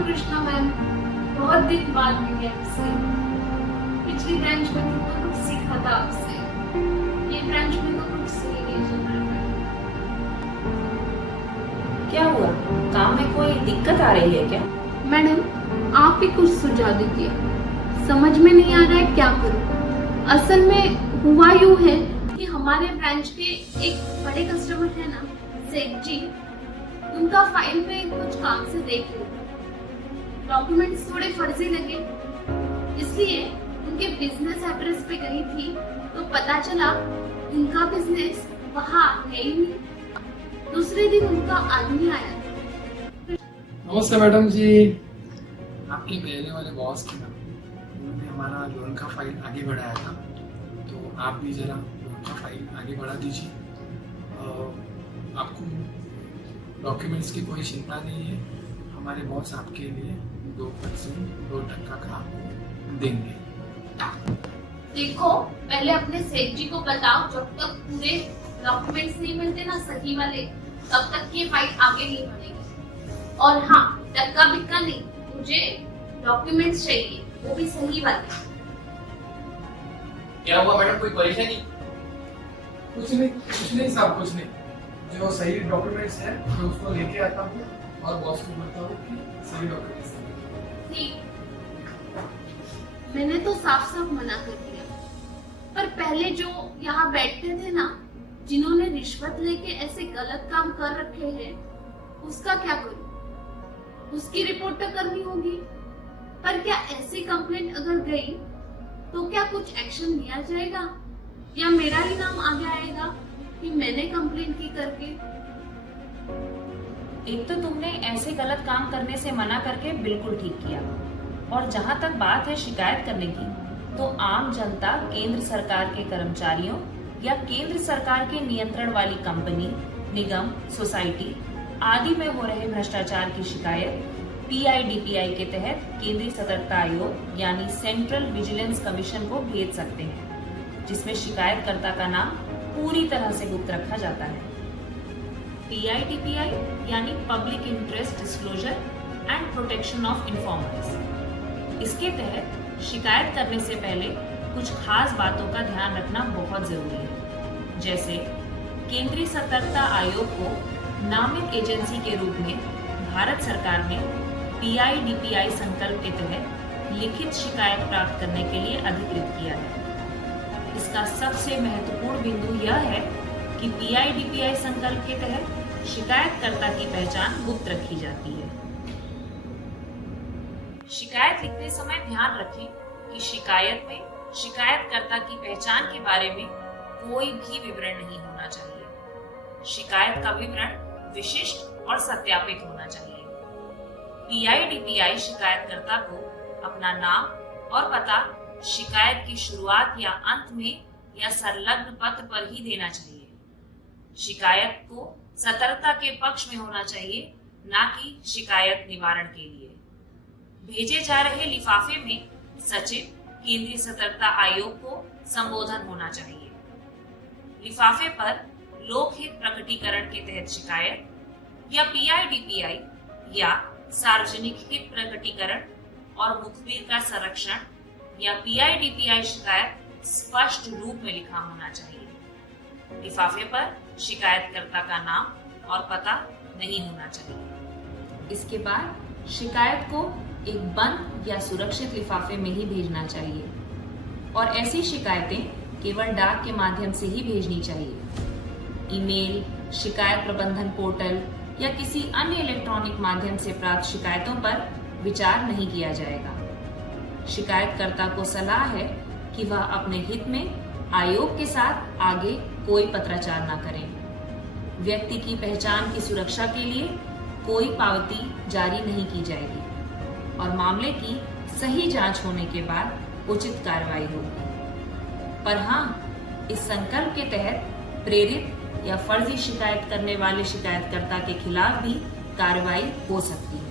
Welcome Krishna ma'am, बहुत दिन बाद मिली आपसे। पिछली ब्रांच में तो कुछ सीखा था आपसे, ये ब्रांच में तो कुछ सही नहीं चल रहा है। क्या हुआ? काम में कोई दिक्कत आ रही है क्या? मैडम, आप ही कुछ सुझाव दीजिए, समझ में नहीं आ रहा है क्या करूं। असल में हुआ यूं है कि हमारे ब्रांच के एक बड़े कस्टमर है ना, सेठ जी, उनका फाइल में कुछ काम से देख लिया, डॉक्यूमेंट्स थोड़े फर्जी लगे, इसलिए उनके बिजनेस एड्रेस पे गई थी तो पता चला उनका बिजनेस वहाँ है ही नहीं। दूसरे दिन उनका आदमी आया। नमस्ते मैडम जी। आपके पहले वाले बॉस थे ना, उन्होंने हमारा लोन का फाइल आगे बढ़ाया था, तो आप भी ज़रा लोन का फाइल आगे बढ़ा दीजिए। आपको डॉक्यूमेंट्स की कोई चिंता नहीं है, हमारे बॉस आपके लिए 2% का आपको देंगे। देखो, पहले अपने सेठ जी को बताओ, जब तक पूरे डॉक्यूमेंट्स नहीं मिलते ना सही वाले, तब तक ये फाइल आगे नहीं बढ़ेगी। और हाँ, टक्का बिक्का नहीं, मुझे डॉक्यूमेंट्स चाहिए, वो भी सही वाले। क्या हुआ मैडम, कोई परेशानी? कुछ नहीं साहब, कुछ नहीं। जो सही डॉक्यूमेंट्स है मैं उसको लेके आता हूँ और बॉस को बोलता हूँ कि सही डॉक्यूमेंट्स ठीक, मैंने तो साफ साफ मना कर दिया, पर पहले जो यहाँ बैठते थे ना, जिन्होंने रिश्वत लेके ऐसे गलत काम कर रखे हैं, उसका क्या करूं? उसकी रिपोर्ट तो करनी होगी, पर क्या ऐसी कंप्लेंट अगर गई तो क्या कुछ एक्शन लिया जाएगा, या मेरा ही नाम आगे आएगा कि मैंने कंप्लेंट की करके? एक तो तुमने ऐसे गलत काम करने से मना करके बिल्कुल ठीक किया, और जहां तक बात है शिकायत करने की, तो आम जनता केंद्र सरकार के कर्मचारियों या केंद्र सरकार के नियंत्रण वाली कंपनी, निगम, सोसाइटी आदि में हो रहे भ्रष्टाचार की शिकायत PIDPI के तहत केंद्रीय सतर्कता आयोग यानी सेंट्रल विजिलेंस कमीशन को भेज सकते हैं, जिसमें शिकायतकर्ता का नाम पूरी तरह से गुप्त रखा जाता है। PIDPI यानी public interest disclosure and protection of informers. इसके तहत शिकायत करने से पहले कुछ खास बातों का ध्यान रखना बहुत जरूरी है, जैसे केंद्रीय सतर्कता आयोग को नामित एजेंसी के रूप में भारत सरकार ने PIDPI संकल्प के तहत लिखित शिकायत प्राप्त करने के लिए अधिकृत किया है। इसका सबसे महत्वपूर्ण बिंदु यह है कि PIDPI संकल्प के तहत शिकायतकर्ता की पहचान गुप्त रखी जाती है। शिकायत लिखते समय ध्यान रखें कि शिकायत में शिकायतकर्ता की पहचान के बारे में कोई भी विवरण नहीं होना चाहिए। शिकायत का विवरण विशिष्ट और सत्यापित होना चाहिए। PIDPI शिकायतकर्ता को अपना नाम और पता शिकायत की शुरुआत या अंत में या संलग्न पत्र पर ही देना चाहिए। शिकायत को सतर्कता के पक्ष में होना चाहिए, न कि शिकायत निवारण के लिए। भेजे जा रहे लिफाफे में सचिव केंद्रीय सतर्कता आयोग को संबोधन होना चाहिए। लिफाफे पर लोकहित प्रकटीकरण के तहत शिकायत या PIDPI या सार्वजनिक हित प्रकटीकरण और मुखबिर का संरक्षण या PIDPI शिकायत स्पष्ट रूप में लिखा होना चाहिए। लिफाफे पर शिकायतकर्ता का नाम और पता नहीं होना चाहिए। इसके बाद शिकायत को एक बंद या सुरक्षित लिफाफे में ही भेजना चाहिए, और ऐसी शिकायतें केवल डाक के माध्यम से ही भेजनी चाहिए। ईमेल, शिकायत प्रबंधन पोर्टल या किसी अन्य इलेक्ट्रॉनिक माध्यम से प्राप्त शिकायतों पर विचार नहीं किया जाएगा। शिकायतकर्ता को सलाह है कि वह अपने हित में आयोग के साथ आगे कोई पत्राचार न करें। व्यक्ति की पहचान की सुरक्षा के लिए कोई पावती जारी नहीं की जाएगी, और मामले की सही जांच होने के बाद उचित कार्रवाई होगी। पर हाँ, इस संकल्प के तहत प्रेरित या फर्जी शिकायत करने वाले शिकायतकर्ता के खिलाफ भी कार्रवाई हो सकती है।